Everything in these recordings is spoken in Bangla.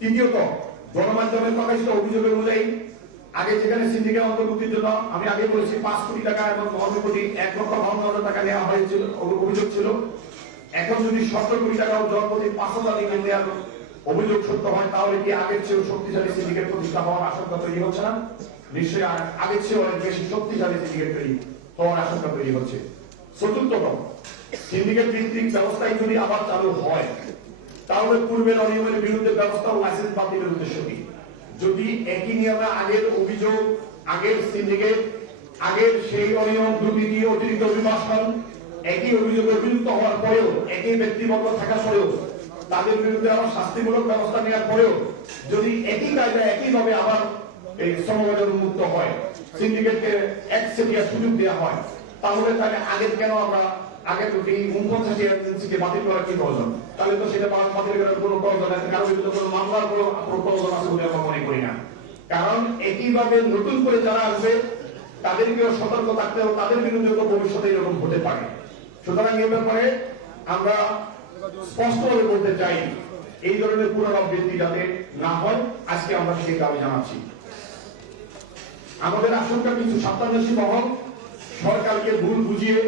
তৃতীয়ত, গণমাধ্যমে প্রকাশিত অভিযোগের অনুযায়ী আগে যেখানে সিন্ডিকেট অন্তর্ভুক্তির জন্য আমি আগে বলেছি 5 কোটি টাকা এবং 9 কোটি 1,52,000 টাকা নেওয়া হয়েছিল অভিযোগ ছিল, এখন যদি 17 কোটি টাকা ও জনপ্রতি 5,000 টাকা দেওয়ার অভিযোগ সত্য হয়, তাহলে কি আগের চেয়েও শক্তিশালী সিন্ডিকেট প্রতিষ্ঠা হওয়ার আশঙ্কা তৈরি হচ্ছে না? নিশ্চয়ই আগের চেয়েও অনেক বেশি শক্তিশালী সিন্ডিকেট তৈরি হওয়ার আশঙ্কা তৈরি হচ্ছে। চতুর্থত, সিন্ডিকেট ভিত্তিক ব্যবস্থায় যদি আবার চালু হয়, তাহলে পূর্বের অনিয়মের বিরুদ্ধে ব্যবস্থা ও লাইসেন্স বাতিলের উদ্দেশ্য কি? যদি একই নিয়মে আগের অভিযোগ, আগের সিন্ডিকেট, আগের সেই অনিয়ম, দুর্নীতি, অতিরিক্ত অভিবাসন একই অভিযোগের বিরুদ্ধে হওয়ার পরেও, একই ব্যক্তিবর্গ থাকার পরেও, তাদের বিরুদ্ধে আবার শাস্তিমূলক ব্যবস্থা নেওয়ার পরেও যদি একই কায়দায় একইভাবে আবার এই শ্রমবাজার উন্মুক্ত হয়, সিন্ডিকেটকে একচেটিয়া সুযোগ দেওয়া হয়, তাহলে আগের কেন আমরা আগের 49 এজেন্সিকে বাতিল করার কি প্রয়োজন? তাহলে তো সেটা বাতিল করার কোনো প্রয়োজন আছে, কারণ বিরুদ্ধে কোনো মামলার কোনো প্রয়োজন আছে বলে আমরা মনে করি না। কারণ একইভাবে নতুন করে যারা আসবে তাদেরকেও সতর্ক থাকতে হবে, তাদের বিরুদ্ধে তো ভবিষ্যতে এরকম হতে পারে। সুতরাং এই ব্যাপারে আমরা স্পষ্টভাবে বলতে চাই, এই ধরনের পুনরাবৃত্তি যাতে না হয়, আজকে আমরা সেই দাবি জানাচ্ছি। আমাদের আশঙ্কা কিছু স্বার্থান্বেষী মহল সরকারকে ভুল বুঝিয়ে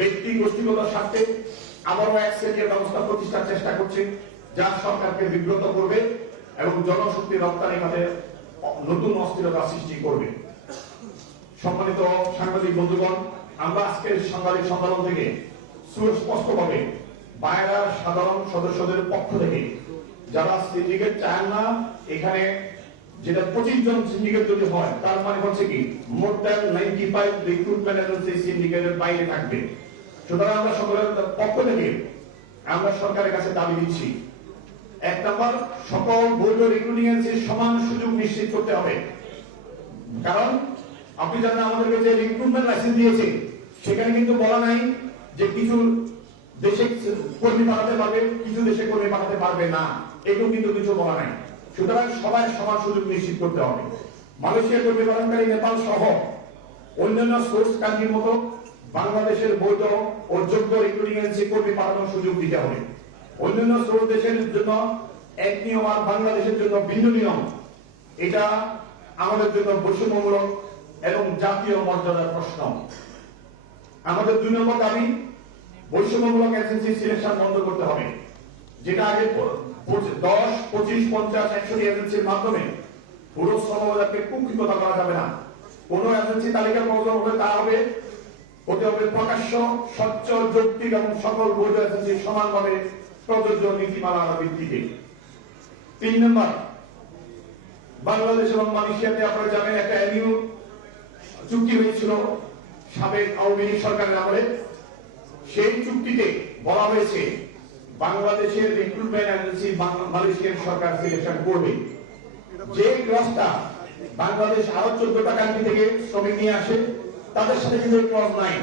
ব্যক্তি গোষ্ঠীগত স্বার্থে আবারও একচেটিয়া ব্যবস্থা প্রতিষ্ঠার চেষ্টা করছে, যা সরকারকে বিব্রত করবে এবং জনশক্তি রপ্তানি খাতে নতুন অস্থিরতা সৃষ্টি করবে। সম্মানিত সাংবাদিক বন্ধুগণ, আমরা আজকের সাংবাদিক সম্মেলন থেকে সুস্পষ্টভাবে বায়রার সাধারণ সদস্যদের পক্ষ থেকে যারা সিন্ডিকেট চায় না, এখানে যেটা 25 জন সিন্ডিকেট যদি হয়, তার মানে হচ্ছে কি মোর দ্যান 95 রিক্রুটমেন্ট এজেন্সি সিন্ডিকেটের বাইরে থাকবে। সুতরাং আমরা সকলের পক্ষ থেকে আমরা সরকারের কাছে দাবি দিচ্ছি, 1 নম্বর, সকল বৈধ রিক্রুটিং এজেন্সির সমান সুযোগ নিশ্চিত করতে হবে। কারণ আপনি জানেন আমাদেরকে যে রিক্রুটমেন্ট লাইসেন্স দিয়েছে, সেখানে কিন্তু বলা নাই যে কিছু দেশে কর্মী পাঠাতে পারবে, কিছু দেশে কর্মী পাঠাতে পারবে না, এগুলো কিন্তু কিছু বলা নাই। সুতরাং সবাই সমান সুযোগ নিশ্চিত করতে হবে। মালয়েশিয়া কর্মী পালনকারী নেপাল সহ অন্যান্য সোর্স কান্ট্রির মতো বাংলাদেশের বৈধ ও যোগ্য রিক্রুটিং এজেন্সি কর্মী পাঠানোর সুযোগ দিতে হবে। অন্যান্য সোর্স দেশের জন্য এক নিয়ম আর বাংলাদেশের জন্য ভিন্ন নিয়ম, এটা আমাদের জন্য বৈষম্যমূলক এবং জাতীয় মর্যাদার প্রশ্ন। আমাদের 2 নম্বর দাবি, বৈষম্যমূলক এজেন্সি সিলেকশন বন্ধ করতে হবে। যেটা আগে 10, 25, 50, 100 এজেন্সির মাধ্যমে পুরো শ্রমবাজারকে কুক্ষিগতা করা যাবে না। কোন এজেন্সি তালিকা প্রয়োজন হবে, তা হতে হবে প্রকাশ্য, স্বচ্ছ, যৌক্তিক এবং সকল বৈধ এজেন্সি সমানভাবে প্রযোজ্য নীতিমালার ভিত্তিতে। 3 নম্বর, বাংলাদেশ এবং মালয়েশিয়াতে আপনারা জানেন একটা এমইউ চুক্তি হয়েছিল সাবেক আওয়ামী লীগ সরকারের আমলে। সেই চুক্তিতে বলা হয়েছে বাংলাদেশের রিক্রুটমেন্ট এজেন্সি মালয়েশিয়ার সরকার সিলেকশন করবে। যে ক্লজটা বাংলাদেশ আরো 14টা কান্ট্রি থেকে শ্রমিক নিয়ে আসে, তাদের সাথে কিন্তু ক্লজ নাই।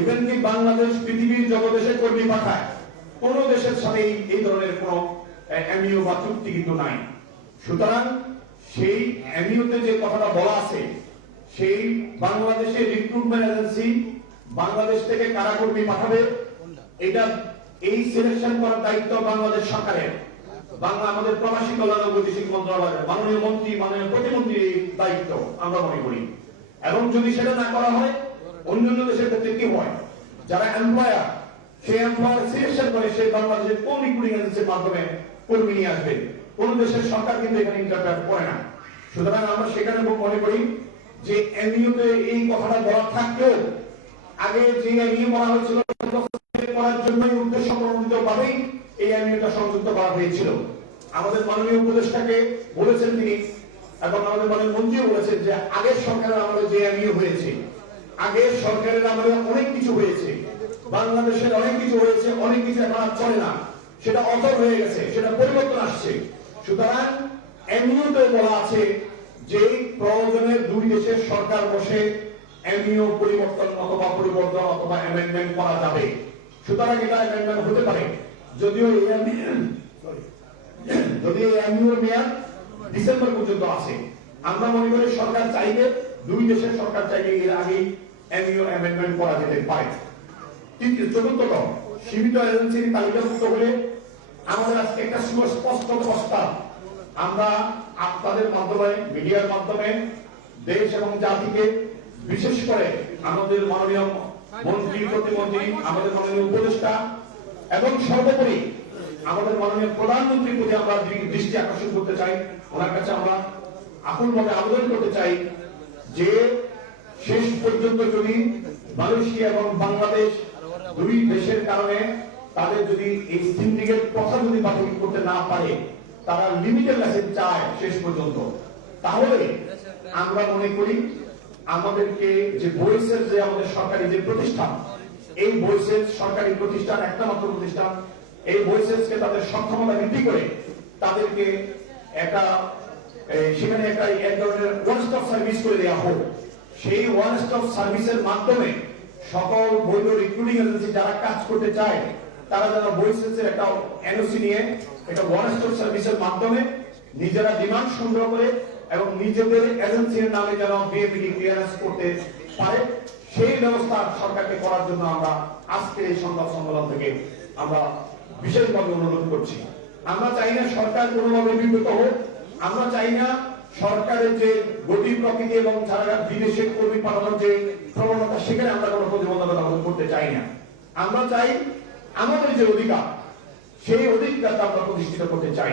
ইভেন কি বাংলাদেশ পৃথিবীর যত দেশে কর্মী পাঠায়, কোন দেশের সাথে এই ধরনের কোন এমইউ বা চুক্তি কিন্তু নাই। সুতরাং সেই এমইউতে যে কথাটা বলা আছে, সেই বাংলাদেশের রিক্রুটমেন্ট এজেন্সি বাংলাদেশ থেকে কারা কর্মী পাঠাবে, এটা এই সিলেকশন করার দায়িত্ব বাংলাদেশ সরকারের। আমাদের প্রবাসী কল্যাণ ও বৈদেশিক মন্ত্রণালয়ের মাননীয় মন্ত্রী, মাননীয় প্রতিমন্ত্রীর দায়িত্ব আমরা মনে করি। এবং যদি সেটা না করা হয়, অন্যান্য দেশের ক্ষেত্রে কি হয়, যারা এমপ্লয়ার, সেই এমপ্লয়ার সিলেকশন করে সেই বাংলাদেশের কোন রিক্রুটিং এজেন্সির মাধ্যমে কর্মী নিয়ে আসবে, কোন দেশের সরকার কিন্তু এখানে ইন্টারফেয়ার করে না। সুতরাং আমরা সেখানে মনে করি যে এমইউতে এই কথাটা বলা থাকলেও আগে যে এমইউ বলা হয়েছিল করার জন্যই উদ্দেশ্য প্রণোদিতভাবেই এই এমইউটা সংযুক্ত করা হয়েছিল। আমাদের মাননীয় উপদেষ্টাকে বলেছেন তিনি, এবং আমাদের মাননীয় মন্ত্রীও বলেছেন যে আগের সরকারের আমলে যে এমইউ হয়েছে, আগের সরকারের আমলে অনেক কিছু হয়েছে, বাংলাদেশের অনেক কিছু হয়েছে, অনেক কিছু এখন আর চলে না, সেটা অচল হয়ে গেছে, সেটা পরিবর্তন আসছে। সুতরাং এমইউতে বলা আছে যে প্রয়োজনে 2 দেশের সরকার বসে এমইউ পরিবর্তন অথবা অ্যামেন্ডমেন্ট করা যাবে। সুতরাং এটা অ্যামেন্ডমেন্ট হতে পারে, যদিও এমইউ এর মেয়াদ ডিসেম্বর পর্যন্ত আছে। আমরা মনে করি সরকার চাইলে, 2 দেশের সরকার চাইলে এর আগেই এমইউ অ্যামেন্ডমেন্ট করা যেতে পারে। চতুর্থত, সীমিত এজেন্সির তালিকাভুক্ত হলে আমাদের আজকে একটা সুস্পষ্ট প্রস্তাব আমরা আপনাদের মাধ্যমে, মিডিয়ার মাধ্যমে দেশ এবং জাতিকে, বিশেষ করে আমাদের মাননীয় মন্ত্রী, প্রতিমন্ত্রী, আমাদের মাননীয় উপদেষ্টা এবং সর্বোপরি আমাদের মাননীয় প্রধানমন্ত্রীর প্রতি আমরা দৃষ্টি আকর্ষণ করতে চাই। ওনার কাছে আমরা আকুলভাবে আবেদন করতে চাই যে শেষ পর্যন্ত যদি মালয়েশিয়া এবং বাংলাদেশ দুই দেশের কারণে তাদের যদি এই সিন্ডিকেট কথা যদি বাতিল করতে না পারে, তারা লিমিটেড লাইসেন্স চায় শেষ পর্যন্ত, তাহলে আমরা মনে করি আমাদেরকে যে বইসের যে আমাদের সরকারি যে প্রতিষ্ঠান, এই বইসের সরকারি প্রতিষ্ঠান একটা মাত্র প্রতিষ্ঠান, এই বইসেসকে তাদের সক্ষমতা বৃদ্ধি করে তাদেরকে একটা সেখানে একটা এক ধরনের ওয়ান স্টপ সার্ভিস করে দেওয়া হোক। সেই ওয়ান স্টপ সার্ভিসের মাধ্যমে সকল বৈধ রিক্রুটিং এজেন্সি যারা কাজ করতে চায় তারা যেন বইসেসের একটা এনওসি নিয়ে একটা ওয়ান স্টপ সার্ভিসের মাধ্যমে নিজেরা ডিমান্ড সংগ্রহ করে এবং নিজেদের এজেন্সির নামে যেন বিএপিডি ক্লিয়ারেন্স করতে পারে, সেই ব্যবস্থা সরকারকে করার জন্য আমরা আজকের এই সংবাদ সম্মেলন থেকে আমরা বিশেষভাবে অনুরোধ করছি। আমরা চাই না সরকার কোনোভাবে বিব্রত হোক, আমরা চাই না সরকারের যে গতি প্রকৃতি এবং যারা বিদেশে কর্মী পাঠানোর যে প্রবণতা, সেখানে আমরা কোনো প্রতিবন্ধকতা করতে চাই না। আমরা চাই আমাদের যে অধিকার, সেই অধিকারটা আমরা প্রতিষ্ঠিত করতে চাই।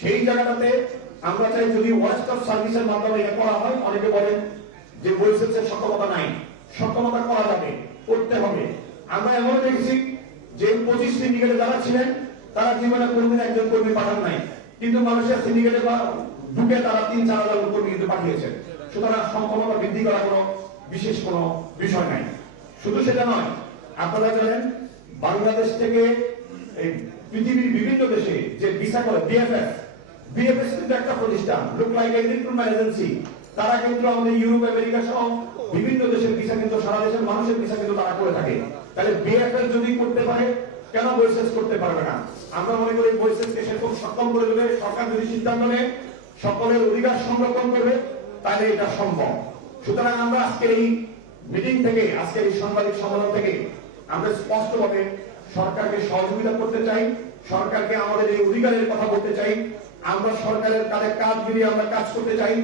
সেই জায়গাটাতে আমরা চাই যদি ওয়ান স্টপ সার্ভিসের মাধ্যমে এটা করা হয়, অনেকে বলেন যে বইসেসের সক্ষমতা নাই, সক্ষমতা করা যাবে, করতে হবে। আমরা এমন দেখছি যে 25 সিন্ডিকেটে যারা ছিলেন তারা জীবনে কোনদিন একজন কর্মী পাঠান নাই, কিন্তু মালয়েশিয়া সিন্ডিকেটে ঢুকে তারা 3-4 হাজার কর্মী কিন্তু পাঠিয়েছেন। সুতরাং সক্ষমতা বৃদ্ধি করা কোনো বিশেষ কোনো বিষয় নাই। শুধু সেটা নয়, আপনারা জানেন বাংলাদেশ থেকে পৃথিবীর বিভিন্ন দেশে যে ভিসা করে বিএফএস কিন্তু একটা প্রতিষ্ঠান, লুক লাইক এ রিক্রুটমেন্ট এজেন্সি। তারা কিন্তু আমাদের ইউরোপ, আমেরিকা সহ বিভিন্ন দেশের ভিসা কিন্তু সারা দেশের মানুষের ভিসা কিন্তু তারা করে থাকে। তাহলে বিএফএস যদি করতে পারে, কেন বইসেস করতে পারবে না? আমরা মনে করি বইসেসকে সেরকম সক্ষম করে দেবে সরকার যদি সিদ্ধান্ত নেয়, সকলের অধিকার সংরক্ষণ করবে, তাহলে এটা সম্ভব। সুতরাং আমরা আজকের এই মিটিং থেকে, আজকের এই সাংবাদিক সম্মেলন থেকে আমরা স্পষ্টভাবে সরকারকে সহযোগিতা করতে চাই, সরকারকে আমাদের এই অধিকারের কথা বলতে চাই। আমরা সরকারের কাঁধে কাঁধ মিলিয়ে আমরা কাজ করতে চাই।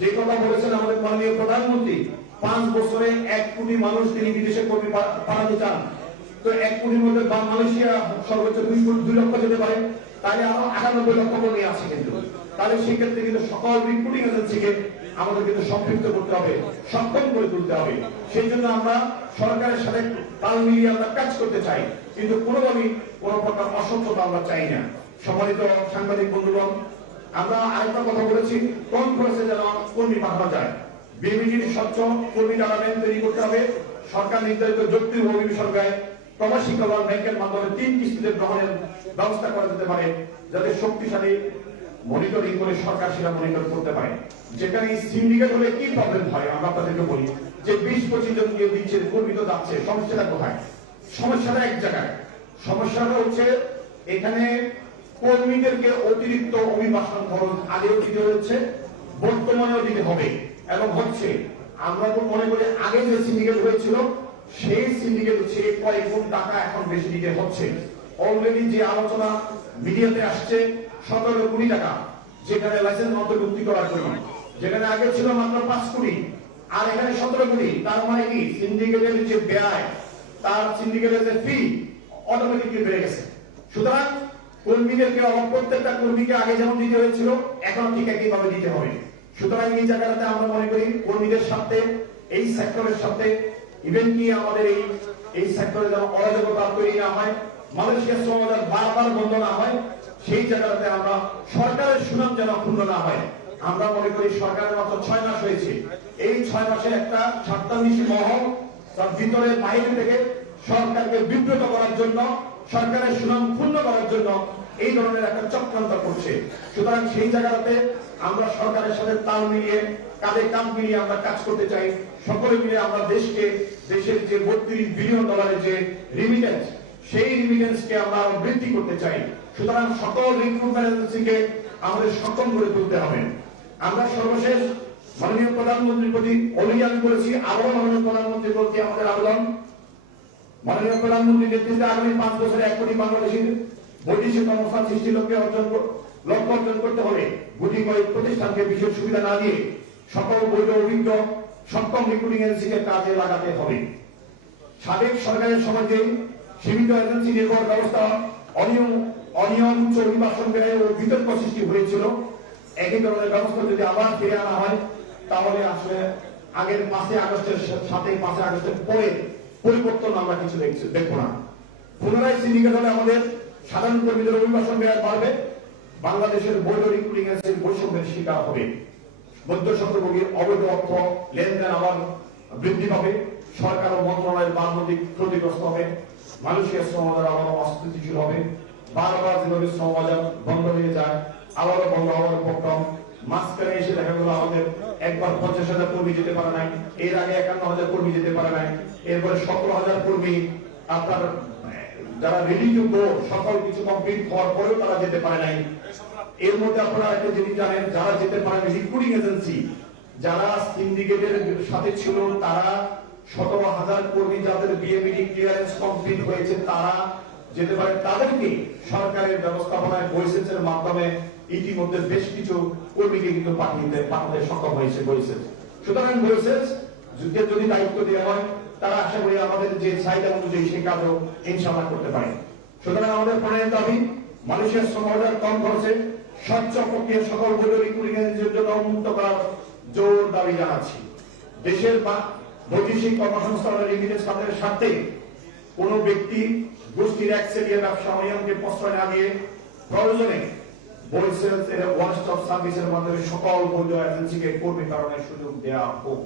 যে কথা বলেছেন আমাদের মাননীয় প্রধানমন্ত্রী, 5 বছরে 1 কোটি মানুষ তিনি বিদেশে কর্মী পাঠাতে চান। তো 1 কোটির মধ্যে মালয়েশিয়া সর্বোচ্চ 2 লক্ষ যেতে পারে, তাহলে আরো 98 লক্ষ কর্মী আছে কিন্তু। তাহলে সেই ক্ষেত্রে কিন্তু সকল রিক্রুটিং এজেন্সিকে আমাদের কিন্তু সম্পৃক্ত করতে হবে, সক্ষম করে তুলতে হবে। সেই জন্য আমরা সরকারের সাথে তাল মিলিয়ে আমরা কাজ করতে চাই, কিন্তু কোনোভাবেই কোনো প্রকার অসন্ততা আমরা চাই না। সম্মানিত সাংবাদিক বন্ধুগণ, আমরা আরেকটা কথা বলেছি, কম খরচে যেন কর্মী পাঠানো যায়। বিএপিডির স্বচ্ছ কর্মী দাঁড়াবেন তৈরি করতে হবে। সরকার নির্ধারিত যৌক্তিক অভিবাসন ব্যয় প্রবাসী কল্যাণ ব্যাংকের মাধ্যমে 3 কিস্তিতে গ্রহণের ব্যবস্থা করা যেতে পারে, যাতে শক্তিশালী মনিটরিং করে সরকার সেটা মনিটর করতে পারে। যেখানে সিন্ডিকেট হলে কি প্রবলেম হয় আমরা তাদেরকে বলি যে 20-25 জন গিয়ে দিচ্ছে, কর্মী তো যাচ্ছে, সমস্যাটা কোথায়? সমস্যাটা এক জায়গায়। সমস্যাটা হচ্ছে এখানে কর্মীদেরকে অতিরিক্ত অভিবাসন খরচ আগেও দিতে হচ্ছে, বর্তমানেও দিতে হবে এবং হচ্ছে। আমরা তো মনে করি আগে যে সিন্ডিকেট হয়েছিল সেই সিন্ডিকেট ছেড়ে কয়েক গুণ টাকা এখন বেশি দিতে হচ্ছে। অলরেডি যে আলোচনা মিডিয়াতে আসছে 17 কোটি টাকা, যেখানে লাইসেন্স অন্তর্ভুক্তি করার জন্য, যেখানে আগে ছিল মাত্র 5 কোটি, আর এখানে 17 কোটি। তার মানে কি সিন্ডিকেটের যে ব্যয়, তার সিন্ডিকেটের যে ফি অটোমেটিকলি বেড়ে গেছে। সুতরাং কর্মীদেরকে প্রত্যেকটা কর্মীকে আগে যেমন দিতে হয়েছিল এখন ঠিক একইভাবে দিতে হবে। সুতরাং এই জায়গাটাতে আমরা মনে করি কর্মীদের সাথে, এই সেক্টরের সাথে, ইভেন কি আমাদের এই সেক্টরে যেন অরাজকতা তৈরি না হয়, মালয়েশিয়ার শ্রমবাজার বারবার বন্ধ না হয়, সেই জায়গাটাতে আমরা সরকারের সুনাম যেন ক্ষুণ্ণ না হয়। আমরা মনে করি সরকারের মাত্র 6 মাস হয়েছে, এই 6 মাসে একটা স্বার্থান্বেষী মহল তার ভিতরের বাইরে থেকে সরকারকে বিব্রত করার জন্য, সরকারের সুনাম ক্ষুণ্ণ করার জন্য এই ধরনের একটা চক্রান্ত করছে। সুতরাং সেই জায়গাতে আমরা সরকারের সাথে তাল মিলিয়ে, কাঁধে কাঁধ মিলিয়ে আমরা কাজ করতে চাই। সকলে মিলে আমরা দেশের যে 32 বিলিয়ন ডলারের যে রিমিটেন্স, সেই রিমিটেন্সকে আমরা বৃদ্ধি করতে চাই। সুতরাং সকল রিক্রুটমেন্ট এজেন্সিকে আমাদের সক্ষম করে তুলতে হবে। আমরা সর্বশেষ মাননীয় প্রধানমন্ত্রীর প্রতি অলরেডি আমি বলেছি, আরো মাননীয় প্রধানমন্ত্রীর প্রতি আমাদের আবেদন, মাননীয় প্রধানমন্ত্রীর নেতৃত্বে আগামী 5 বছরে 1 কোটি বাংলাদেশির বৈদেশিক কর্মসংস্থান সৃষ্টির লক্ষ্যে লক্ষ্য অর্জন করতে হলে গুটি কয়েক প্রতিষ্ঠানকে বিশেষ সুবিধা না দিয়ে সকল বৈধ অভিজ্ঞ সক্ষম রিক্রুটিং এজেন্সিকে কাজে লাগাতে হবে। সাবেক সরকারের সমাজে সীমিত এজেন্সি নির্ভর ব্যবস্থা অনিয়ম উচ্চ অভিবাসন ব্যয় ও বিতর্ক সৃষ্টি হয়েছিল। একই ধরনের ব্যবস্থা যদি আবার ফিরে আনা হয় তাহলে আসলে আগের 5 আগস্টের সাথে 5 আগস্টের পরে পরিবর্তন আমরা কিছু দেখবো না। পুনরায় সিন্ডিকেট হলে আমাদের সাধারণ কর্মীদের অভিবাসন ব্যয় বাড়বে, বাংলাদেশের বৈধ রিক্রুটিং এজেন্সির বৈষম্যের শিকার হবে, মধ্যস্বত্বভোগীর অবৈধ অর্থ লেনদেন আবার বৃদ্ধি পাবে, সরকার ও মন্ত্রণালয়ের বাজনৈতিক ক্ষতিগ্রস্ত হবে, মানুষের শ্রম বাজার আবারও অস্থিতিশীল হবে। বারবার যেভাবে শ্রম বাজার বন্ধ হয়ে যায় আবারও বন্ধ হওয়ার উপক্রম। মাঝখানে এসে দেখা গেল আমাদের একবার 50,000 কর্মী যেতে পারে নাই, এর আগে 51,000 কর্মী যেতে পারে নাই, এরপরে 17,000 কর্মী আপনার যারা রেডি টু গো সকল কিছু কমপ্লিট হওয়ার পরেও তারা যেতে পারে নাই। এর মধ্যে আপনারা একটা জিনিস জানেন, যারা যেতে পারে রিক্রুটিং এজেন্সি যারা সিন্ডিকেটের সাথে ছিল তারা 17,000 কর্মী যাদের বিএমইডি ক্লিয়ারেন্স কমপ্লিট হয়েছে তারা যেতে পারে, তাদেরকে সরকারের ব্যবস্থাপনায় বৈসেসের মাধ্যমে ইতিমধ্যে বেশ কিছু কর্মীকে কিন্তু পাঠাতে সক্ষম হয়েছে বৈসেস। সুতরাং বৈসেস যুদ্ধের যদি দায়িত্ব দেওয়া হয় তারা আশা করি আমাদের যে চাহিদা অনুযায়ী সেই কাজও ইনশাআল্লাহ করতে পারে। সুতরাং আমাদের প্রাণের দাবি মানুষের শ্রম বাজার কম খরচে স্বচ্ছ প্রক্রিয়া সকল বৈধ রিক্রুটিং এজেন্সির জন্য উন্মুক্ত করার জোর দাবি জানাচ্ছি। দেশের বৈদেশিক কর্মসংস্থানের রেমিটেন্স খাতের স্বার্থে কোন ব্যক্তি গোষ্ঠীর একচেটিয়া ব্যবসা অনিয়মকে প্রশ্রয় না দিয়ে প্রয়োজনে বৈসেস এর ওয়ান স্টপ সার্ভিসের মাধ্যমে সকল বৈধ এজেন্সিকে কর্মী প্রেরণের সুযোগ দেওয়া হোক।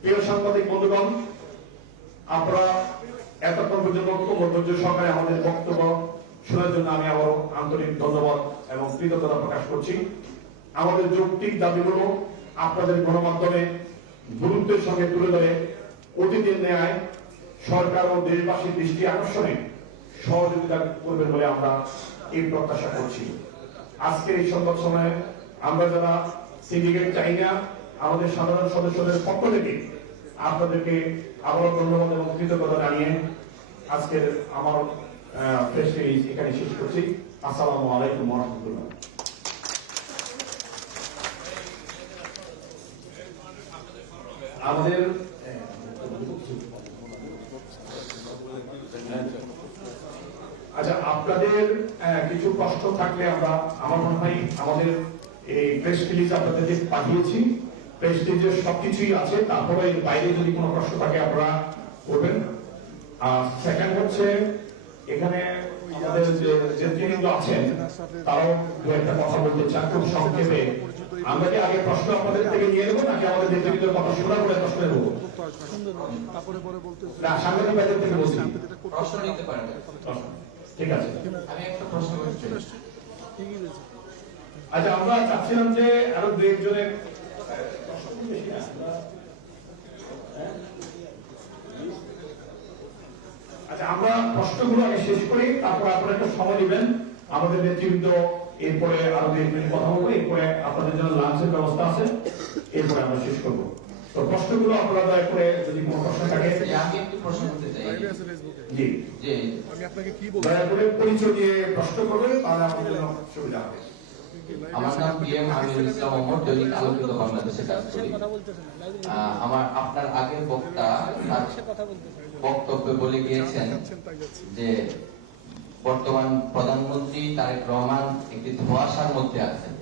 প্রিয় সাংবাদিক বন্ধুগণ, আপনারা এতক্ষণ পর্যন্ত ধৈর্য সহকারে আমাদের বক্তব্য শোনার জন্য আমি আবারও আন্তরিক ধন্যবাদ এবং কৃতজ্ঞতা প্রকাশ করছি। আমাদের যৌক্তিক দাবিগুলো আপনাদের গণমাধ্যমে গুরুত্বের সঙ্গে তুলে ধরে অতীতের ন্যায় সরকার ও দেশবাসীর দৃষ্টি আকর্ষণে সহযোগিতা করবেন বলে আমরা এই প্রত্যাশা করছি। আজকের এই সংবাদ সময়ে আমরা যারা সিন্ডিকেট চাই না, আমাদের সাধারণ সদস্যদের পক্ষ থেকে আপনাদেরকে আবারও ধন্যবাদ এবং কৃতজ্ঞতা জানিয়ে আজকের আমার প্রেস রিলিজ এখানে শেষ করছি। আসসালামু আলাইকুম ওয়া রাহমাতুল্লাহ। আমাদের আচ্ছা, আপনাদের কিছু কষ্ট থাকলে আমরা আমার মনে হয় আমাদের এই প্রেস রিলিজ আপনাদেরকে পাঠিয়েছি, প্রেস রিলিজের সবকিছুই আছে, তারপরে এর বাইরে যদি কোনো প্রশ্ন থাকে আপনারা করবেন। আর সেকেন্ড হচ্ছে এখানে আমাদের যে নেতৃবৃন্দ আছেন তারাও দু একটা কথা বলতে চান খুব সংক্ষেপে। আমরা কি আগে প্রশ্ন আপনাদের থেকে নিয়ে নেবো নাকি আমাদের নেতৃবৃন্দের কথা শোনা করে প্রশ্ন নেব? না, সাংবাদিক ভাইদের থেকে বলছি প্রশ্ন নিতে পারেন। ঠিক আছে, আমি একটা প্রশ্ন করতে চাই। আচ্ছা, আমরা চাচ্ছিলাম যে আরো দু একজনের আচ্ছা আমরা প্রশ্নগুলো আগে শেষ করি, তারপর আপনারা একটু সময় দিবেন। আমাদের নেতৃবৃন্দ এরপরে আরো দু একজন কথা বলবো, এরপরে আপনাদের জন্য লাঞ্চের ব্যবস্থা আছে, এরপরে আমরা শেষ করবো। তো প্রশ্নগুলো আপনারা দয়া করে যদি কোনো প্রশ্ন থাকে। আমি একটু প্রশ্ন করতে চাই। জি যে আমি আপনাকে কি বলবো, দয়া করে পরিচয় দিয়ে প্রশ্ন করবেন, তাহলে আমাদের জন্য সুবিধা হবে। আমার নাম পিএম আমিরুল ইসলাম ওমর, দৈনিক আলোকিত বাংলাদেশে কাজ করি। আমার আপনার আগের বক্তা তার বক্তব্যে বলে গিয়েছেন যে বর্তমান প্রধানমন্ত্রী তারেক রহমান একটি ধোঁয়াশার মধ্যে আছেন।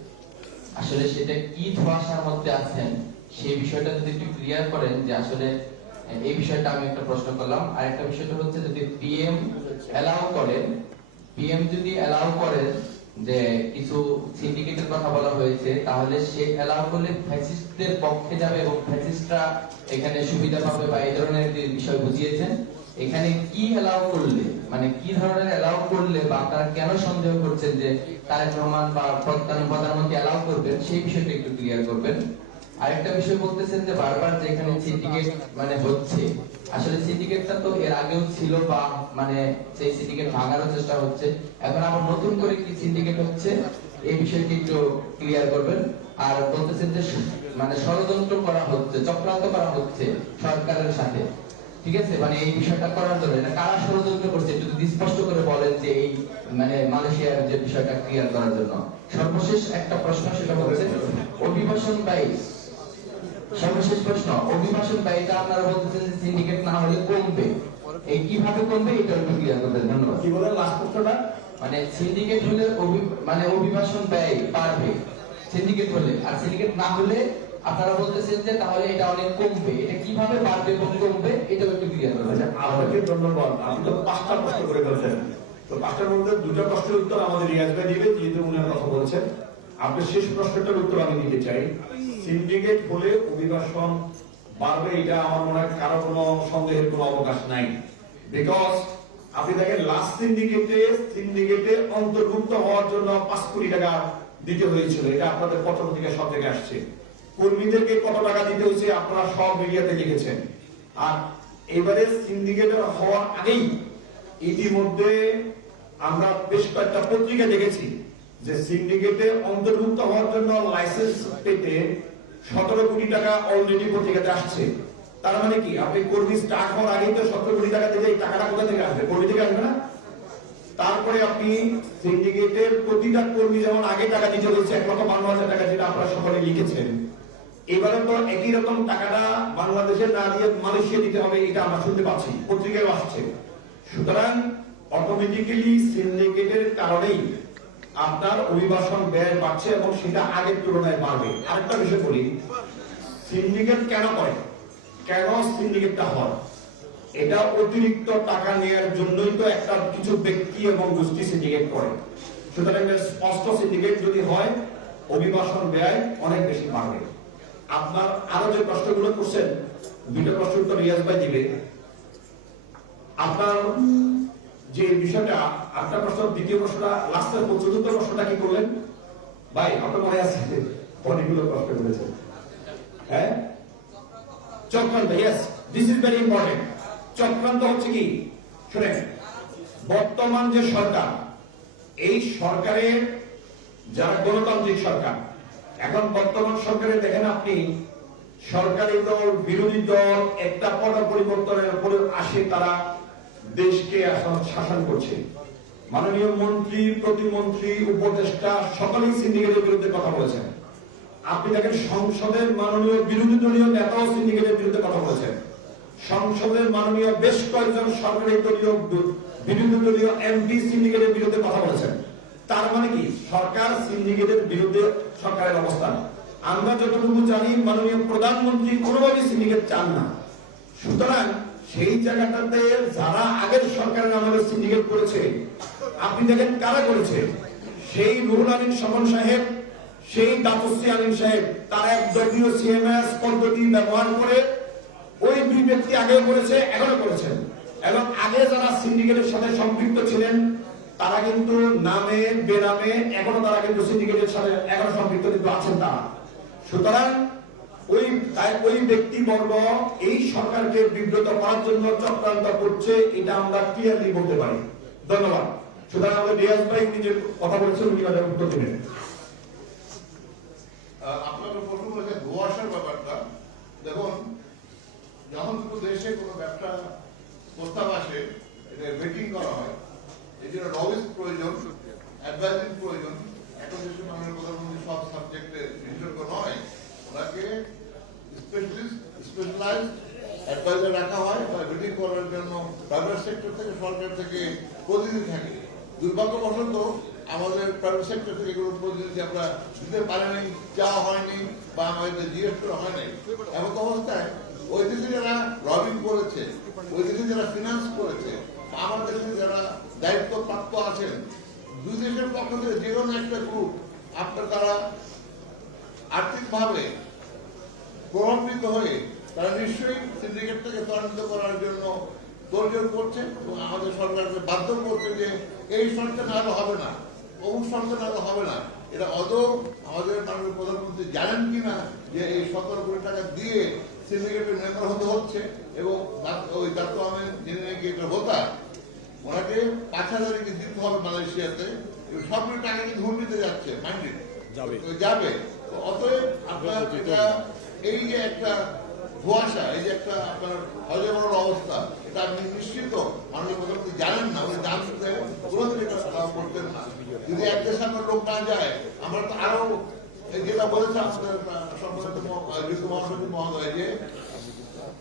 আসলে সেটা কি ধোঁয়াশার মধ্যে আছেন সেই বিষয়টা যদি একটু ক্লিয়ার করেন, যে আসলে এই বিষয়টা আমি একটা প্রশ্ন করলাম। আর একটা বিষয়টা হচ্ছে যদি পিএম অ্যালাউ করেন, পিএম যদি অ্যালাউ করেন যে কিছু সিন্ডিকেটের কথা বলা হয়েছে, তাহলে সে অ্যালাউ করলে ফ্যাসিস্টদের পক্ষে যাবে এবং ফ্যাসিস্টরা এখানে সুবিধা পাবে বা এই ধরনের একটি বিষয় বুঝিয়েছেন। এখানে কি অ্যালাউ করলে, মানে কি ধরনের অ্যালাউ করলে বা আপনারা কেন সন্দেহ করছেন যে তারেক রহমান বা প্রধানমন্ত্রী অ্যালাউ করবেন, সেই বিষয়টা একটু ক্লিয়ার করবেন। আরেকটা বিষয় বলতেছেন যে বারবার যে এখানে সিন্ডিকেট মানে হচ্ছে, আসলে সিন্ডিকেটটা তো এর আগেও ছিল বা মানে সেই সিন্ডিকেট ভাঙারও চেষ্টা হচ্ছে, এখন আবার নতুন করে কি সিন্ডিকেট হচ্ছে এই বিষয়টি একটু ক্লিয়ার করবেন। আর বলতেছেন যে মানে ষড়যন্ত্র করা হচ্ছে, চক্রান্ত করা হচ্ছে সরকারের সাথে, ঠিক আছে, মানে এই বিষয়টা করার জন্য এটা কারা ষড়যন্ত্র করছে যদি স্পষ্ট করে বলেন যে এই মানে মালয়েশিয়ার যে বিষয়টা ক্লিয়ার করার জন্য। সর্বশেষ একটা প্রশ্ন, সেটা হচ্ছে অভিবাসন ব্যয়। সর্বশেষ প্রশ্ন, অভিবাসন ব্যয়টা আপনারা বলতেছেন যে সিন্ডিকেট না হলে কমবে, এই কিভাবে কমবে এটা একটু ক্লিয়ার করবেন। ধন্যবাদ। কি বলেন লাস্ট প্রশ্নটা? মানে সিন্ডিকেট হলে মানে অভিবাসন ব্যয় বাড়বে সিন্ডিকেট হলে, আর সিন্ডিকেট না হলে আপনারা বলতেছেন যে তাহলে এটা অনেক কমবে, এটা কিভাবে বাড়বে এবং কমবে এটাও একটু ক্লিয়ার করবেন। আপনাকে ধন্যবাদ। আপনি তো 5টা প্রশ্ন করে ফেলছেন, তো 5টার মধ্যে 2টা প্রশ্নের উত্তর আমাদের রিয়াজ ভাই দিবে, যেহেতু উনার কথা বলছেন। আপনার শেষ প্রশ্নটার উত্তর আমি দিতে চাই। সিন্ডিকেট হলে অভিবাসন বাড়বে, এটা আমার মনে হয় কারো কোনো সন্দেহের কোনো অবকাশ নাই। বিকজ আপনি দেখেন লাস্ট সিন্ডিকেটে অন্তর্ভুক্ত হওয়ার জন্য 5 কোটি টাকা দিতে হয়েছিল, এটা আপনাদের পত্র থেকে সব থেকে আসছে। কর্মীদেরকে কত টাকা দিতে হয়েছে আপনারা সব মিডিয়াতে লিখেছেন। আর এবারে সিন্ডিকেটের হওয়ার আগেই ইতিমধ্যে আমরা বেশ কয়েকটা পত্রিকা দেখেছি যে সিন্ডিকেটে অন্তর্ভুক্ত হওয়ার জন্য লাইসেন্স পেতে 17 কোটি টাকা অলরেডি পত্রিকাতে আসছে। তার মানে কি, আপনি কর্মী স্টার্ট হওয়ার আগেই তো 17 কোটি টাকা দিলে এই টাকাটা কোথা থেকে আসবে? কর্মী থেকে আসবে না? তারপরে আপনি সিন্ডিকেটের প্রতিটা কর্মী যেমন আগে টাকা দিতে হয়েছে 1,52,000 টাকা, যেটা আপনারা সকলে লিখেছেন, এবারে তো একই রকম টাকাটা বাংলাদেশে না দিয়ে মালয়েশিয়া দিতে হবে, এটা আমরা শুনতে পাচ্ছি, পত্রিকায় আসছে। সুতরাং অটোমেটিক্যালি সিন্ডিকেটের কারণেই আপনার অভিবাসন ব্যয় বাড়ছে এবং সেটা আগের তুলনায় বাড়বে। আরেকটা বিষয় বলি, সিন্ডিকেট কেন করে, কেন সিন্ডিকেটটা হয়? এটা অতিরিক্ত টাকা নেওয়ার জন্যই তো একটা কিছু ব্যক্তি এবং গোষ্ঠী সিন্ডিকেট করে। সুতরাং স্পষ্ট সিন্ডিকেট যদি হয় অভিবাসন ব্যয় অনেক বেশি বাড়বে। আপনার আরো যে প্রশ্নগুলো করছেন, 2টা প্রশ্ন উত্তর রিয়াজ ভাই দিবে। আপনার যে বিষয়টা, একটা প্রশ্ন, দ্বিতীয় প্রশ্নটা, লাস্টের 4র্থ প্রশ্নটা কি করলেন ভাই? আপনার মনে আছে অনেকগুলো প্রশ্ন করেছেন। হ্যাঁ, চক্রান্ত। Yes, this is very important. চক্রান্ত হচ্ছে কি, শুনেন, বর্তমান যে সরকার, এই সরকারের যারা গণতান্ত্রিক সরকার, এখন বর্তমান সরকারে দেখেন আপনি সরকারি দল বিরোধী দল একটা পট পরিবর্তনের উপরে আসে, তারা দেশকে শাসন করছে। মাননীয় মন্ত্রী, প্রতিমন্ত্রী, উপদেষ্টা সকলেই সিন্ডিকেটের বিরুদ্ধে কথা বলেছেন। আপনি দেখেন সংসদের মাননীয় বিরোধী দলীয় নেতাও সিন্ডিকেটের বিরুদ্ধে কথা বলেছেন। সংসদের মাননীয় বেশ কয়েকজন সরকারি দলীয় বিরোধী দলীয় এমপি সিন্ডিকেটের বিরুদ্ধে কথা বলেছেন। তার মানে কি, সরকার সিন্ডিকেটের বিরুদ্ধে সরকারের অবস্থান। আমরা যতটুকু জানি মাননীয় প্রধানমন্ত্রী কোনোভাবেই সিন্ডিকেট চান না। সুতরাং সেই জায়গাটাতে যারা আগের সরকারের আমলে সিন্ডিকেট করেছে, আপনি দেখেন কারা করেছে, সেই রুহুল আমিন স্বপন সাহেব, সেই দাতুশ্রী আলীম সাহেব, তারা এক দলীয় সিএমএস পদ্ধতি ব্যবহার করে ওই 2 ব্যক্তি আগেও করেছে, এখনো করেছেন। এবং আগে যারা সিন্ডিকেটের সাথে সম্পৃক্ত ছিলেন তারা কিন্তু নামে বেনামে এখনো তারা কিন্তু সিন্ডিকেটের সাথে এখনো সম্পৃক্ত কিন্তু আছেন তারা। সুতরাং ওই ব্যক্তিবর্গ এই সরকারকে বিব্রত করার জন্য চক্রান্ত করছে, এটা আমরা ক্লিয়ারলি বলতে পারি। ধন্যবাদ। সুতরাং আমাদের রিয়াজ ভাই নিজে কথা বলেছেন, উনি উত্তর দেবেন। আপনাদের প্রশ্ন করেছেন ধোঁয়াশার ব্যাপারটা। দেখুন, যখন কোনো দেশে কোনো ব্যবসা প্রস্তাব আসে, এটা ভেটিং করা হয়, এই জন্য লবিস্ট প্রয়োজন, অ্যাডভাইজিং প্রয়োজন। এখন দেশের মাননীয় প্রধানমন্ত্রী সব সাবজেক্টে বিশেষজ্ঞ নয়, ওনাকে স্পেশালাইজ অ্যাডভাইজার রাখা হয় বা ভেটিং করার জন্য প্রাইভেট সেক্টর থেকে, সরকার থেকে প্রতিনিধি থাকে। দুর্ভাগ্যবশত আমাদের প্রাইভেট সেক্টর থেকে এগুলো প্রতিনিধি আমরা দিতে পারিনি, চাওয়া হয়নি বা আমাদের জিজ্ঞেস করা হয়নি। এমন অবস্থায় ওই দেশে যারা লবিং করেছে, ওই দেশে যারা ফিনান্স করেছে, আমার দেশে যারা দায়িত্বপ্রাপ্ত আছেন, 2 দেশের পক্ষ থেকে যে কোনো একটা গ্রুপ আপনার তারা আর্থিকভাবে প্রভাবিত হয়ে তারা নিশ্চয়ই সিন্ডিকেটটাকে ত্বরান্বিত করার জন্য তোড়জোড় করছে এবং আমাদের সরকারকে বাধ্য করছে যে এই সরকার না হলে হবে না, অমুক সরকার না হলে হবে না। এটা আমাদের মাননীয় প্রধানমন্ত্রী জানেন কিনা যে এই 17 কোটি টাকা দিয়ে সিন্ডিকেটের মেম্বার হতে হচ্ছে এবং ওই জাতীয় আমি জেনে নাকি এটা হতা ওনাকে 5,000 দিতে হবে মালয়েশিয়াতে, সবগুলো টাকা কিন্তু হুন্ডিতে যাচ্ছে, মাইন্ডেড যাবে। অতএব আপনার এটা এই যে একটা ধোঁয়াশা, এই যে একটা আপনার হজমের অবস্থা, এটা আপনি নিশ্চিত মাননীয় প্রধানমন্ত্রী জানেন না, উনি জানতে কোনোদিন এটা করতেন না। যদি এক দেশে আপনার লোক না যায়, আমরা তো আরো যেটা বলেছে আমাদের সম্মানিত যুদ্ধ মহাসচিব মহোদয় যে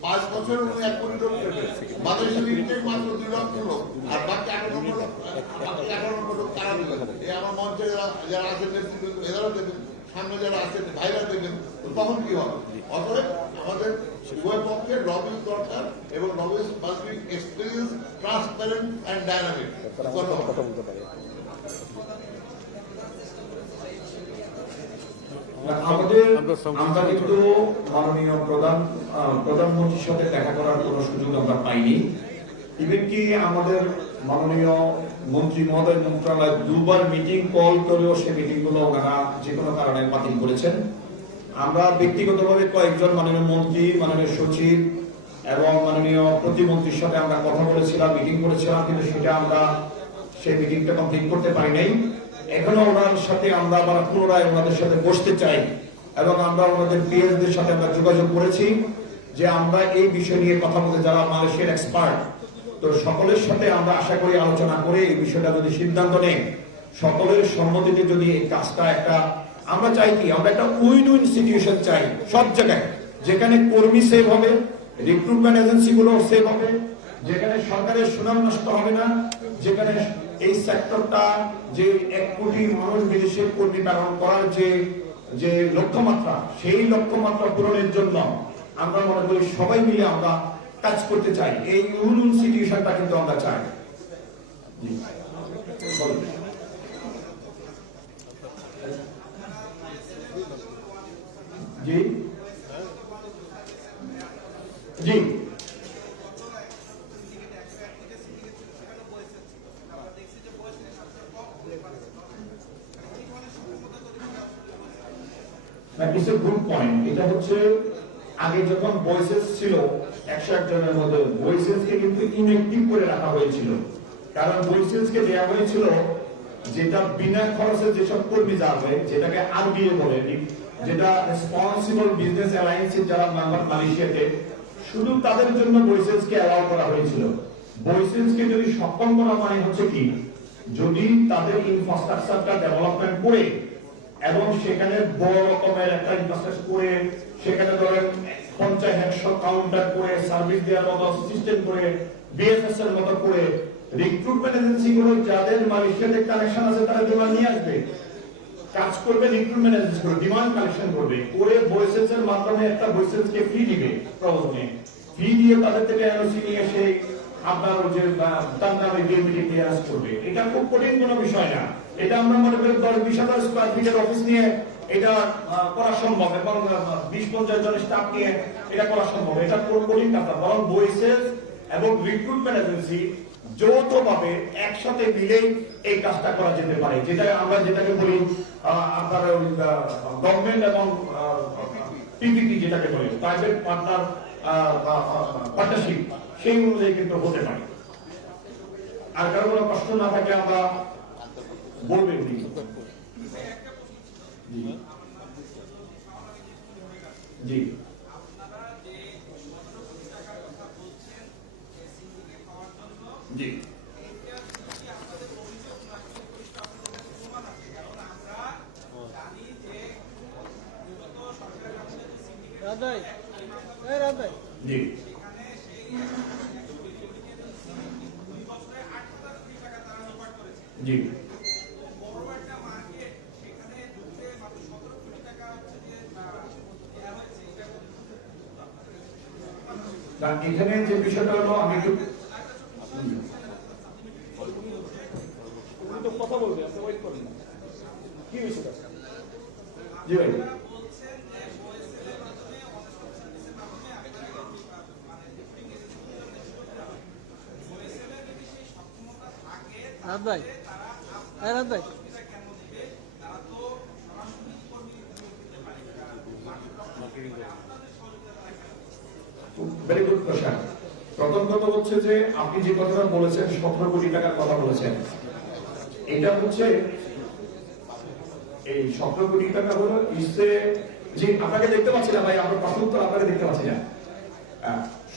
5 বছর উনি 1 কোটি লোক পেবেন, বাংলাদেশের ইনটেক মাত্র 2 লক্ষ লোক, আর বাকি 11 লোক তারা দেবেন। এই আমার মঞ্চে যারা আছেন নেতৃবৃন্দ এরাও দেবেন, সামনে যারা আছেন ভাইরা দেবেন, তো তখন কি হবে? অতএব আমাদের উভয় পক্ষে লবিং দরকার এবং lobbying must be experience, transparent and dynamic. আমরা কিন্তু মাননীয় প্রধানমন্ত্রীর সাথে দেখা করার কোনো সুযোগ আমরা পাইনি। ইভেন কি আমাদের মাননীয় মন্ত্রী মহোদয় মন্ত্রণালয় 2বার মিটিং কল করেও সে মিটিং গুলো ওনারা যে কোনো কারণে বাতিল করেছেন। আমরা ব্যক্তিগতভাবে কয়েকজন মাননীয় মন্ত্রী, মাননীয় সচিব এবং মাননীয় প্রতিমন্ত্রীর সাথে আমরা কথা বলেছিলাম, মিটিং করেছিলাম, কিন্তু সেটা আমরা সেই মিটিংটা কমপ্লিট করতে পারি নাই। এখনো ওনার সাথে আমরা আবার পুনরায় ওনাদের সাথে বসতে চাই এবং আমরা ওনাদের পিএসদের সাথে আমরা যোগাযোগ করেছি যে আমরা এই বিষয় নিয়ে কথা বলতে, যারা মালয়েশিয়ার এক্সপার্ট, তো সকলের সাথে আমরা আশা করি আলোচনা করে এই বিষয়টা যদি সিদ্ধান্ত নেই, সকলের সম্মতিতে যদি এই কাজটা একটা, আমরা চাই কি, আমরা একটা উইন উইন সিচুয়েশন চাই সব জায়গায়, যেখানে কর্মী সেভ হবে, রিক্রুটমেন্ট এজেন্সি গুলো সেভ হবে, যেখানে সরকারের সুনাম নষ্ট হবে না, যেখানে এই সেক্টরটা যে 1 কোটি মানুষ বিদেশে কর্মী প্রেরণ করার যে লক্ষ্যমাত্রা, সেই লক্ষ্যমাত্রা পূরণের জন্য আমরা মনে করি সবাই মিলে আমরা কাজ করতে চাই। এই উইন সিচুয়েশনটা কিন্তু আমরা চাই। জি জি ইটস এ গুড পয়েন্ট। এটা হচ্ছে আগে যখন ভয়েসেস ছিল 101 জনের মধ্যে, ভয়েসেসকে কিন্তু ইনঅ্যাক্টিভ করে রাখা হয়েছিল। কারণ ভয়েসেসকে দেওয়া হয়েছিল যেটা বিনা খরচে যেসব কর্মী যাবে, যেটাকে আরবিএ বলে, যেটা রেসপন্সিবল বিজনেস অ্যালায়েন্সের যারা মেম্বার মালয়েশিয়াতে, শুধু তাদের জন্য ভয়েসেসকে অ্যালাউ করা হয়েছিল। ভয়েসেসকে যদি সক্ষম করা মানে হচ্ছে কি, যদি তাদের ইনফ্রাস্ট্রাকচারটা ডেভেলপমেন্ট করে এবং সেখানে বড় রকমের একটা ইনফ্রাস্ট্রাকচার করে, সেখানে ধরেন 50-100 কাউন্টার করে, সার্ভিস দেওয়ার মতো সিস্টেম করে, বিএসএস এর মতো করে, রিক্রুটমেন্ট এজেন্সি গুলো যাদের মালয়েশিয়াতে কানেকশন আছে তারা ডিমান্ড নিয়ে আসবে, কাজ করবে, রিক্রুটমেন্ট এজেন্সি গুলো ডিমান্ড কালেকশন করবে, করে ভয়েসেস এর মাধ্যমে একটা ভয়েসেস কে ফি দিবে, প্রথমে ফি দিয়ে তাদের থেকে এনওসি নিয়ে এসে আপনার ওই যে তার নামে ডিএমডি ক্লিয়ারেন্স করবে। এটা খুব কঠিন কোনো বিষয় না। এটা আমরা মনে করি 10-20,000 স্কয়ার ফিটের অফিস নিয়ে এটা করা সম্ভব এবং 20-50 জন স্টাফ নিয়ে এটা করা সম্ভব। এটা খুব কঠিন কাজ না, বরং ভয়েসেস এবং রিক্রুটমেন্ট এজেন্সি যৌথভাবে একসাথে মিলেই এই কাজটা করা যেতে পারে, যেটা আমরা যেটাকে বলি আপনার গভর্নমেন্ট এবং পিপিপি যেটাকে বলি, প্রাইভেট পার্টনার পার্টনারশিপ, সেই অনুযায়ী কিন্তু হতে পারে। আর কারো কোনো প্রশ্ন না থাকে আমরা বলবেন। জি জি জি জি এখানে যে বিষয়টা হলো, আমি একটু কথা বলবি, আপনি ওয়েট করুন। কি বিষয়টা? জি ভাই, রাত ভাই, রাত ভাই, ভেরি গুড কোশ্চেন। প্রথম কথা হচ্ছে যে আপনি যে কথাটা বলেছেন 17 কোটি টাকার কথা বলেছেন, এটা হচ্ছে এই 17 কোটি টাকা হলো ইসে, যে আপনাকে দেখতে পাচ্ছি না ভাই, আমরা প্রশ্ন উত্তর আপনাকে দেখতে পাচ্ছি না।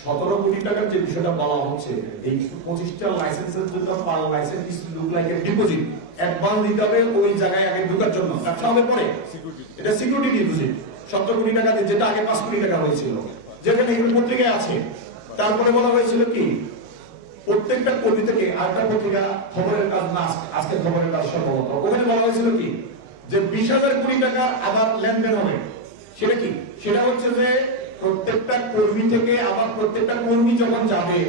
17 কোটি টাকার যে বিষয়টা বলা হচ্ছে, এই 25টা লাইসেন্সের জন্য per license look like deposit advance দিতে হবে ওই জায়গায় আগে ঢোকার জন্য, ব্যবসা হবে পরে। এটা সিকিউরিটি ডিপোজিট 17 কোটি টাকা দিয়ে, যেটা আগে 5 কোটি টাকা হয়েছিল, যেখানে এগুলো পত্রিকায় আছে। তারপরে বলা হয়েছিল কি প্রত্যেকটা কর্মী থেকে আরেকটা পত্রিকা খবরের কাজ না, আজকে খবরের কাজ সম্ভবত, ওখানে বলা হয়েছিল কি যে 20,000 কোটি টাকা আবার লেনদেন হবে। সেটা কি? সেটা হচ্ছে যে প্রত্যেকটা কর্মী থেকে আবার প্রত্যেকটা কর্মী যখন যাবে,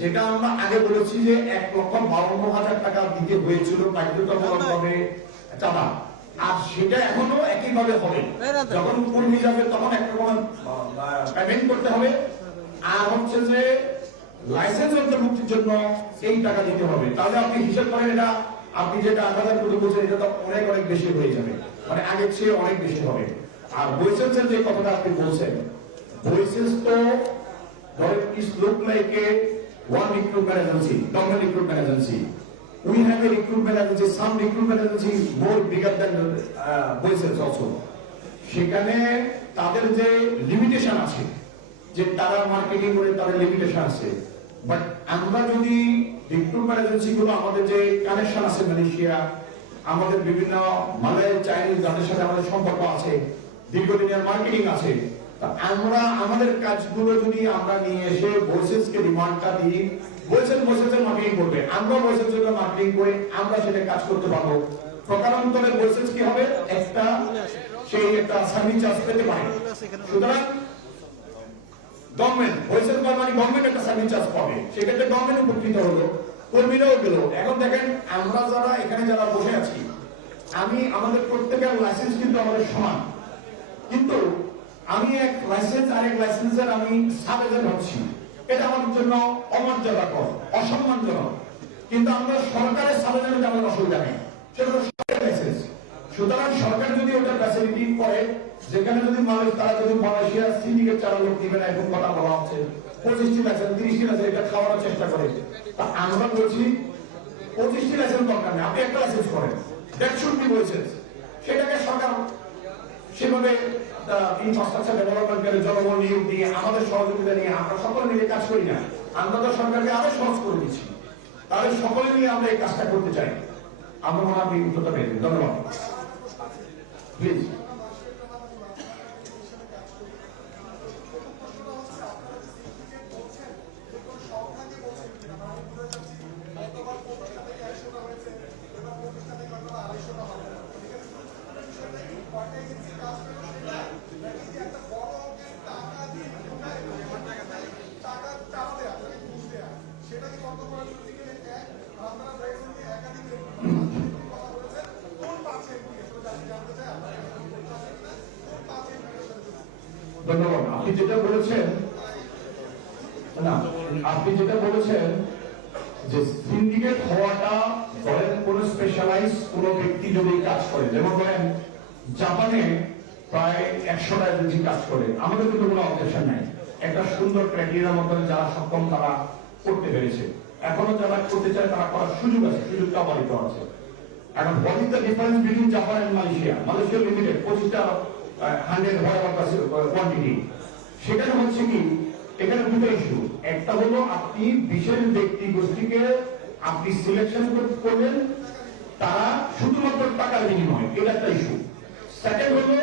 যেটা আমরা আগে বলেছি যে 1,52,000 টাকা দিতে হয়েছিল বাধ্যতামূলকভাবে চাঁদা, আর সেটা এখনো একইভাবে হবে। যখন কর্মী যাবে তখন একটা পেমেন্ট করতে হবে, আর হচ্ছে যে লাইসেন্স অন্তর্ভুক্তির জন্য এই টাকা দিতে হবে। তাহলে আপনি হিসাব করেন, এটা আপনি যেটা 8,000 কোটি বলছেন, এটা তো অনেক অনেক বেশি হয়ে যাবে, মানে আগের চেয়ে অনেক বেশি হবে। আর বৈসেন্সের যে কথাটা আপনি বলছেন, বৈসেন্স তো ধরেন is look like a one recruitment agency, government recruitment agency. We have a recruitment agency, some recruitment agency more bigger than Bosens also. সেখানে তাদের যে লিমিটেশন আছে, যে তারা মার্কেটিং করে তাদের লিমিটেশন আছে, বাট আমরা যদি রিক্রুটমেন্ট এজেন্সি গুলো আমাদের যে কানেকশন আছে মালয়েশিয়া, আমাদের বিভিন্ন মালয় চাইনিজ যাদের সাথে আমাদের সম্পর্ক আছে, দীর্ঘদিনের মার্কেটিং আছে, আমরা আমাদের কাজগুলো যদি আমরা নিয়ে এসে বৈসেন্সকে ডিমান্ডটা দিই, বৈসেন্সের মার্কেটিং করবে, আমরা বৈসেন্সের মার্কেটিং করে আমরা সেটা কাজ করতে পারবো। প্রকারান্তরে বৈসেন্স কি হবে, একটা সেই একটা সার্ভিস চার্জ পেতে পারে। সুতরাং গভর্নমেন্ট বৈসেন্স মানে গভর্নমেন্ট একটা সার্ভিস চার্জ পাবে, সেক্ষেত্রে গভর্নমেন্ট উপকৃত হলো, কর্মীরাও গেল। এখন দেখেন আমরা যারা এখানে যারা বসে আছি, আমি আমাদের প্রত্যেকের লাইসেন্স কিন্তু আমাদের সমান, কিন্তু আমি এক লাইসেন্স আর এক লাইসেন্সের আমি সাব এজেন্ট হচ্ছি, এটা আমাদের জন্য অমর্যাদাকর, অসম্মানজনক। কিন্তু আমরা সরকারের সাব এজেন্ট আমাদের অসুবিধা নেই, সেটা সরকারের লাইসেন্স। সুতরাং সরকার যদি ওটা ফ্যাসিলিটি করে, যেখানে যদি তারা যদি মালয়েশিয়ার সিন্ডিকেট চারা লোক দিবে না, এখন কথা বলা হচ্ছে 25টি লাইসেন্স 30টি লাইসেন্স এটা খাওয়ানোর চেষ্টা করে, তা আমরা বলছি 25টি লাইসেন্স দরকার নেই, আপনি একটা লাইসেন্স করেন, দ্যাট শুড বি লাইসেন্স। সেটাকে সরকার সেভাবে ইনফ্রাস্ট্রাকচার ডেভেলপমেন্ট করে জনবল নিয়োগ দিয়ে আমাদের সহযোগিতা নিয়ে আমরা সকলে মিলে কাজ করি না, আমরা তো সরকারকে আরো সহজ করে দিচ্ছি, তাহলে সকলে মিলে আমরা এই কাজটা করতে চাই। আমরা মনে হয় উত্তরটা পেয়ে দিই। ধন্যবাদ। প্লিজ। ধন্যবাদ। আপনি যেটা বলেছেন যে সিন্ডিকেট হওয়াটা ধরেন কোন স্পেশালাইজ কোন ব্যক্তি যদি কাজ করে, যেমন ধরেন জাপানে প্রায় 100টা এজেন্সি কাজ করে, আমাদের কিন্তু কোনো অবজেকশন নাই, একটা সুন্দর ক্রাইটেরিয়ার মধ্যে যারা সক্ষম তারা করতে পেরেছে, এখনো যারা করতে চায় তারা করার সুযোগ আছে, সুযোগটা অবাধিত আছে। এখন what is the difference between Japan and Malaysia? Malaysia limited 25টা 100 কোয়ান্টিটি, সেখানে হচ্ছে কি এখানে দুটো ইস্যু, একটা হলো আপনি বিশেষ ব্যক্তি গোষ্ঠীকে আপনি সিলেকশন করলেন, তারা শুধুমাত্র টাকার বিনিময়, এটা একটা ইস্যু। সেকেন্ড হলো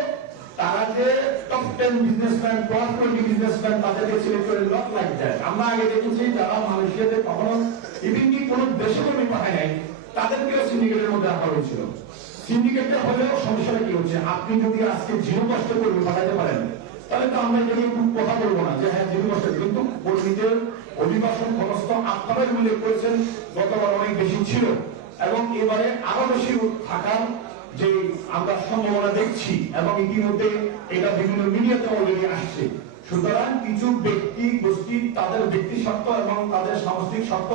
তারা যে টপ 10 বিজনেসম্যান, টপ 20 বিজনেসম্যান তাদেরকে সিলেক্ট করে লট লাইক দ্যাট। আমরা আগে দেখেছি যারা মালয়েশিয়াতে কখনো ইভেন কি কোনো দেশে কর্মী পাঠায় নাই, তাদেরকেও সিন্ডিকেটের মধ্যে রাখা হয়েছিল। সিন্ডিকেটটা হলেও সমস্যাটা কি হচ্ছে, আপনি যদি আজকে জিরো কষ্ট করবে পাঠাতে পারেন, তাহলে তো আমরা এটাকে কথা বলবো না যে হ্যাঁ জিরো কষ্ট, কিন্তু কর্মীদের অভিবাসন খরচ আপনারাই উল্লেখ করেছেন গতবার অনেক বেশি ছিল, এবং এবারে আরো বেশি থাকার যে আমরা সম্ভাবনা দেখছি, এবং ইতিমধ্যে এটা বিভিন্ন মিডিয়াতে অলরেডি আসছে। সুতরাং কিছু ব্যক্তি গোষ্ঠী তাদের ব্যক্তি সত্ত্ব এবং তাদের সামষ্টিক সত্ত্ব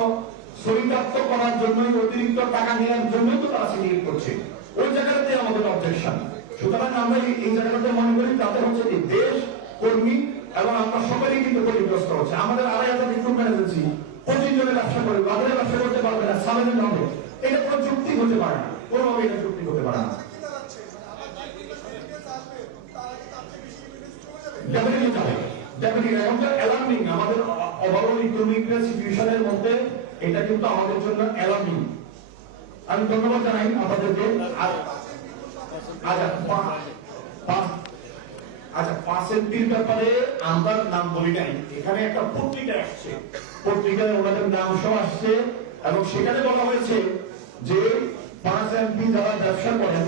চরিতার্থ করার জন্যই অতিরিক্ত টাকা নেওয়ার জন্যই তো তারা সিন্ডিকেট করছে, ওই জায়গাটাতে আমাদের অবজেকশন। সুতরাং আমরা এই জায়গাটাতে মনে করি তাদের হচ্ছে কি দেশ, কর্মী এবং আমরা সবাই কিন্তু ক্ষতিগ্রস্ত হচ্ছে। আমাদের 2,500 রিক্রুটমেন্ট এজেন্সি 25 জনের ব্যবসা করে, তাদের ব্যবসা করতে পারবে না, সামনে হবে, এটা কোনো যুক্তি হতে পারে না, কোনোভাবে এটা যুক্তি হতে পারে না। ডেফিনেটলি যাবে, ডেফিনেটলি এখন তো অ্যালার্মিং আমাদের ওভারঅল ইকোনমিক সিচুয়েশনের মধ্যে এটা কিন্তু আমাদের জন্য অ্যালার্মিং। আমি ধন্যবাদ জানাই আপনাদেরকে। আচ্ছা পার্সেন্টের ব্যাপারে আমরা নাম বলি নাই, এখানে একটা পত্রিকা আসছে, পত্রিকায় ওনাদের নাম সহ আসছে এবং সেখানে বলা হয়েছে যে 5 এমপি যারা ব্যবসা করেন,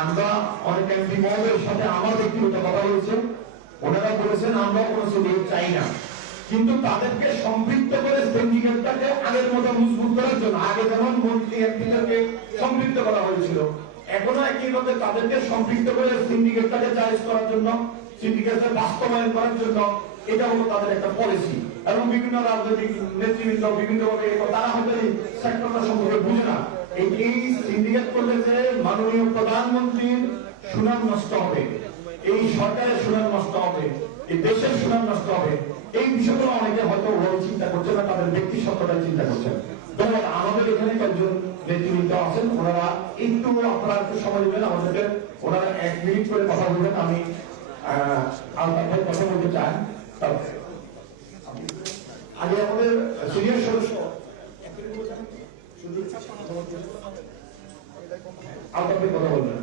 আমরা অনেক এমপি মহোদয়ের সাথে আমার ব্যক্তিগত কথা হয়েছে, ওনারা বলেছেন আমরা কোনো সিন্ডিকেট চাই না, কিন্তু তাদেরকে সম্পৃক্ত করে সিন্ডিকেটটাকে আগের মতো মজবুত করার জন্য, আগে যেমন মন্ত্রী এমপিদেরকে সম্পৃক্ত করা হয়েছিল, এখনো একইভাবে তাদেরকে সম্পৃক্ত করে সিন্ডিকেটটাকে জায়েজ করার জন্য, সিন্ডিকেটকে বাস্তবায়ন করার জন্য, এটা হলো তাদের একটা পলিসি। এবং বিভিন্ন রাজনৈতিক নেতৃবৃন্দ বিভিন্নভাবে তারা হয়তো এই সেক্টরটা সম্পর্কে বুঝে না। এই সিন্ডিকেট করলে যে মাননীয় প্রধানমন্ত্রীর সুনাম নষ্ট হবে, এই সরকারের সুনাম নষ্ট হবে, এই দেশের সুনাম নষ্ট হবে, এই বিষয়গুলো অনেকে হয়তো ওভাবে চিন্তা করছে না, তাদের ব্যক্তি সত্যতায় চিন্তা করছেন। ধন্যবাদ। আমাদের এখানে কয়েকজন নেতৃবৃন্দ আছেন, ওনারা একটু আপনারা একটু সময় দেবেন আমাদেরকে, ওনারা 1 মিনিট করে কথা বলবেন। আমি আলতাফ কথা বলতে চাই। আগে আমাদের সিনিয়র সদস্য আলতাফ কথা বলবেন।